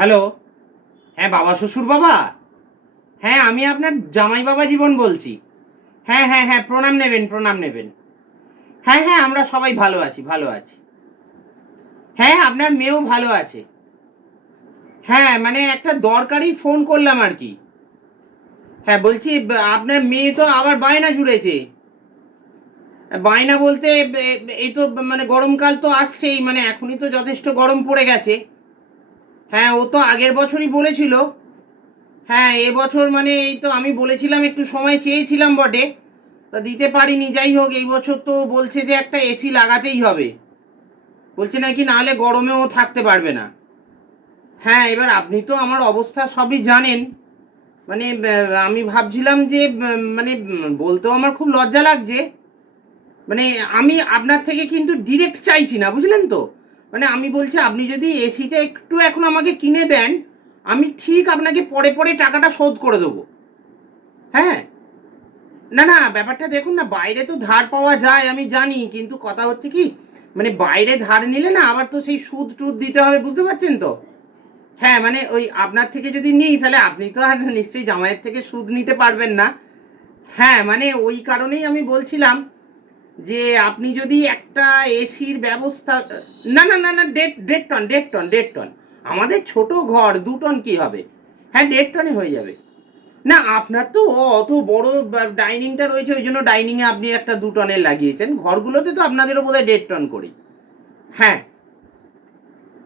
Hello. হ্যাঁ, বাবা শ্বশুর বাবা। হ্যাঁ, আমি আপনার জামাই বাবা জীবন বলছি। হ্যাঁ, হ্যাঁ, হ্যাঁ, প্রণাম নেবেন, প্রণাম নেবেন। হ্যাঁ, হ্যাঁ, আমরা সবাই ভালো আছি, ভালো আছি। হ্যাঁ, আপনার মেয়েও ভালো আছে। হ্যাঁ, মানে একটা দরকারি ফোন করলাম আরকি। হ্যাঁ, বলছি আপনার মেয়ে তো আবার বায়না জুড়েছে। বায়না বলতে এই তো মানে গরমকাল তো আসছেই, মানে এখনই তো যথেষ্ট গরম পড়ে গেছে। হ্যাঁ, ও তো আগের বছরই বলেছিল। হ্যাঁ, এবছর মানে এই তো আমি বলেছিলাম, একটু সময় চেয়েছিলাম বটে। তা দিতে পারিনি। যাই হোক, এই বছর তো বলছে যে একটা এসি লাগাতেই হবে। বলছে নাকি নাহলে গরমেও থাকতে পারবে না। হ্যাঁ, এবার আপনি তো আমার অবস্থা সবই জানেন। মানে আমি ভাবছিলাম যে মানে বলতেও আমার খুব লজ্জা লাগছে। মানে আমি আপনার থেকে কিন্তু ডিরেক্ট চাইছি না, বুঝলেন তো? মানে আমি বলছি, আপনি যদি এসিটা একটু এখন আমাকে কিনে দেন, আমি ঠিক আপনাকে পরে পরে টাকাটা শোধ করে দেবো। হ্যাঁ। না, না, ব্যাপারটা দেখুন না, বাইরে তো ধার পাওয়া যায় আমি জানি, কিন্তু কথা হচ্ছে কি, মানে বাইরে ধার নিলে না আবার তো সেই সুদ-টুদ দিতে হবে, বুঝতে পারছেন তো? হ্যাঁ, মানে ওই আপনার থেকে যদি নিই তাহলে আপনি তো আর নিশ্চয়ই জামাইয়ের থেকে সুদ নিতে পারবেন না। হ্যাঁ, মানে ওই কারণেই আমি বলছিলাম যে আপনি যদি একটা এসির ব্যবস্থা। না, না, না, না, ১.৫ টন, ১.৫ টন, ১.৫ টন। আমাদের ছোট ঘর, ২ টন কি হবে? হ্যাঁ, ১.৫ টনে হয়ে যাবে। না, আপনার তো অত বড় ডাইনিংটা রয়েছে, ওই জন্য ডাইনিংয়ে আপনি একটা ২ টনের লাগিয়েছেন। ঘরগুলোতে তো আপনাদেরও বোধহয় ১.৫ টন করেই। হ্যাঁ।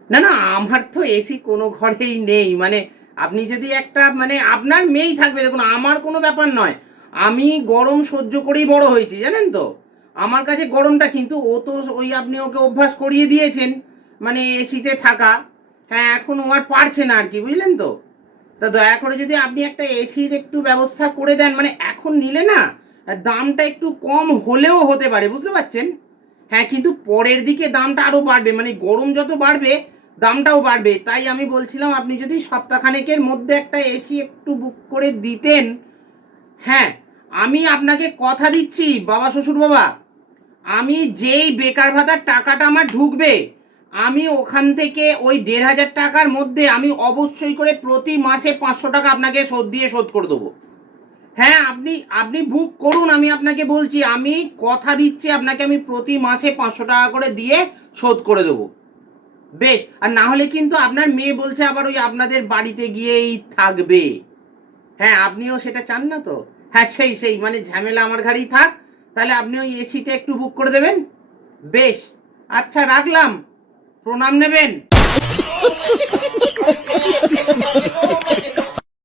না, না, আমার তো এসি কোনো ঘরেই নেই। মানে আপনি যদি একটা, মানে আপনার মেয়েই থাকবে, দেখুন আমার কোনো ব্যাপার নয়। আমি গরম সহ্য করেই বড় হয়েছি, জানেন তো? আমার কাছে গরমটা, কিন্তু ও তো ওই আপনি ওকে অভ্যাস করিয়ে দিয়েছেন মানে এসিতে থাকা। হ্যাঁ, এখন ও আর পারছে না আরকি, বুঝলেন তো? তা দয়া করে যদি আপনি একটা এসির একটু ব্যবস্থা করে দেন, মানে এখন নিলে না দামটা একটু কম হলেও হতে পারে, বুঝতে পারছেন? হ্যাঁ, কিন্তু পরের দিকে দামটা আরো বাড়বে, মানে গরম যত বাড়বে দামটাও বাড়বে। তাই আমি বলছিলাম, আপনি যদি সপ্তাহখানেকের মধ্যে একটা এসি একটু বুক করে দিতেন। হ্যাঁ, আমি আপনাকে কথা দিচ্ছি বাবা শ্বশুর বাবা, আমি যেই বেকার ভাতার টাকাটা আমার ঢুকবে, আমি ওখান থেকে ওই ১,৫০০ টাকার মধ্যে আমি অবশ্যই করে প্রতি মাসে ৫০০ টাকা আপনাকে শোধ করে দেবো। হ্যাঁ, আপনি আপনি বুক করুন, আমি আপনাকে বলছি, আমি কথা দিচ্ছি আপনাকে, আমি প্রতি মাসে ৫০০ টাকা করে দিয়ে শোধ করে দেবো। বেশ। আর না হলে কিন্তু আপনার মেয়ে বলছে আবার ওই আপনাদের বাড়িতে গিয়েই থাকবে। হ্যাঁ, আপনিও সেটা চান না তো? হ্যাঁ, সেই মানে ঝামেলা আমার ঘাড়েই থাক। তাহলে আপনি ওই এসিটা একটু বুক করে দেবেন। বেশ। আচ্ছা, রাখলাম। প্রণাম নেবেন।